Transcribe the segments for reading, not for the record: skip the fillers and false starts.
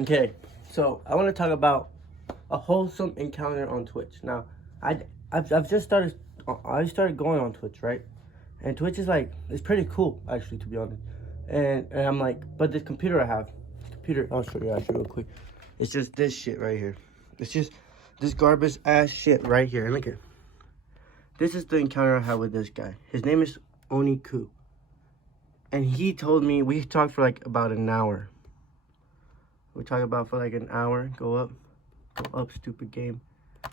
Okay, so I want to talk about a wholesome encounter on Twitch. Now, I've just started. I started going on Twitch, right? And Twitch is like, it's pretty cool actually, to be honest. And I'm like, but this computer I have, I'll show you actually real quick. It's just this shit right here. It's just this garbage ass shit right here. And look at, this is the encounter I had with this guy. His name is Onikou, and he told me, we talked for like about an hour. We talk about for like an hour. Go up, stupid game. I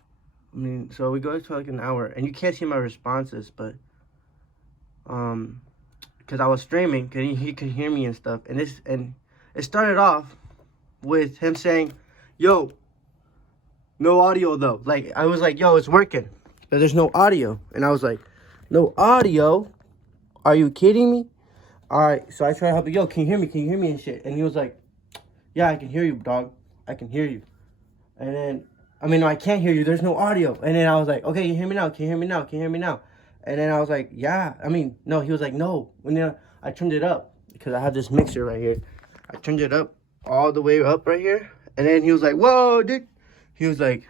mean, so we go for like an hour, and you can't see my responses, but because I was streaming, cause he could hear me and stuff, and it started off with him saying, "Yo, no audio though." Like I was like, "Yo, it's working, but there's no audio," and I was like, "No audio? Are you kidding me?" All right, so I tried to help him. Yo, can you hear me? Can you hear me and shit? And he was like, "Yeah, I can hear you, dog. I can hear you." And then, I mean, no, I can't hear you. There's no audio. And then I was like, "Okay, you hear me now? Can you hear me now? Can you hear me now?" And then I was like, "Yeah." I mean, no. He was like, "No." And then I turned it up because I have this mixer right here. I turned it up all the way up right here. And then he was like, "Whoa, dude." He was like,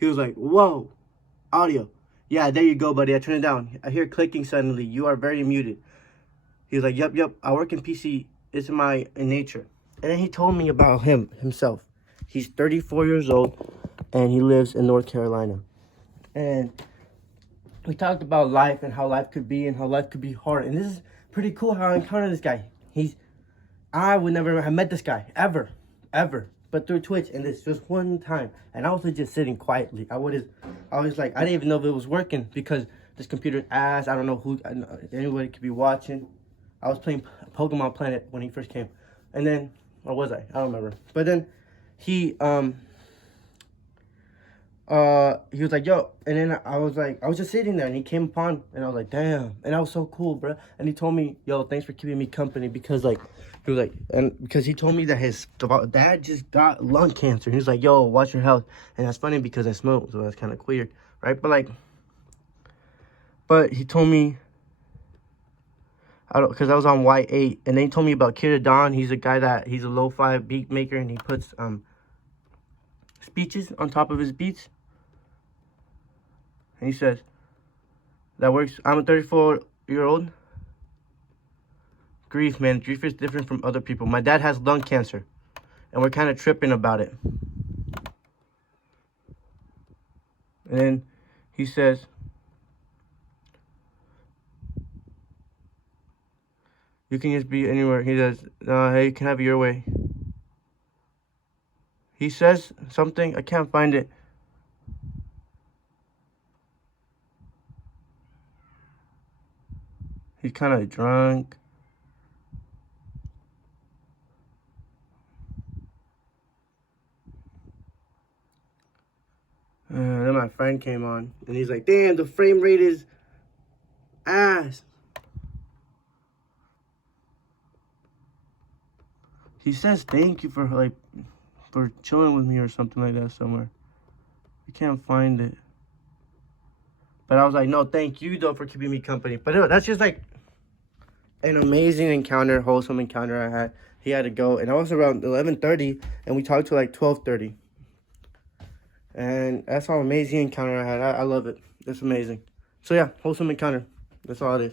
"Whoa, audio." Yeah, there you go, buddy. I turned it down. I hear clicking suddenly. You are very muted. He was like, "Yep. I work in PC. It's in nature." And then he told me about himself. He's 34 years old, and he lives in North Carolina. And we talked about life and how life could be and how life could be hard. And this is pretty cool how I encountered this guy. I would never have met this guy, ever. But through Twitch, and this just one time. And I was just sitting quietly. I was like, I didn't even know if it was working because this computer's ass. I don't know who, anybody could be watching. I was playing Pokemon Planet when he first came. And then, or was I? I don't remember. But then he was like, "Yo," and then I was just sitting there, and he came upon, and I was like, "Damn," and that was so cool, bro. And he told me, "Yo, thanks for keeping me company," because like, he was like, and because he told me that his dad just got lung cancer. He was like, "Yo, watch your health," and that's funny because I smoke, so that's kind of weird, right? But he told me, because I was on Y8, and then he told me about Kid Don. He's a lo-fi beat maker, and he puts speeches on top of his beats. And he says, "That works. I'm a 34-year-old. Grief, man. Grief is different from other people. My dad has lung cancer, and we're kind of tripping about it." And then he says, "You can just be anywhere." He says, "Hey, you can have it your way." He says something. I can't find it. He's kind of drunk. Then my friend came on, and he's like, "Damn, the frame rate is ass." He says thank you for chilling with me or something like that somewhere. I can't find it. But I was like, "No, thank you though for keeping me company." But that's just like an amazing encounter, wholesome encounter I had. He had to go, and I was around 11:30, and we talked to like 12:30. And that's how amazing encounter I had. I love it. It's amazing. So yeah, wholesome encounter. That's all it is.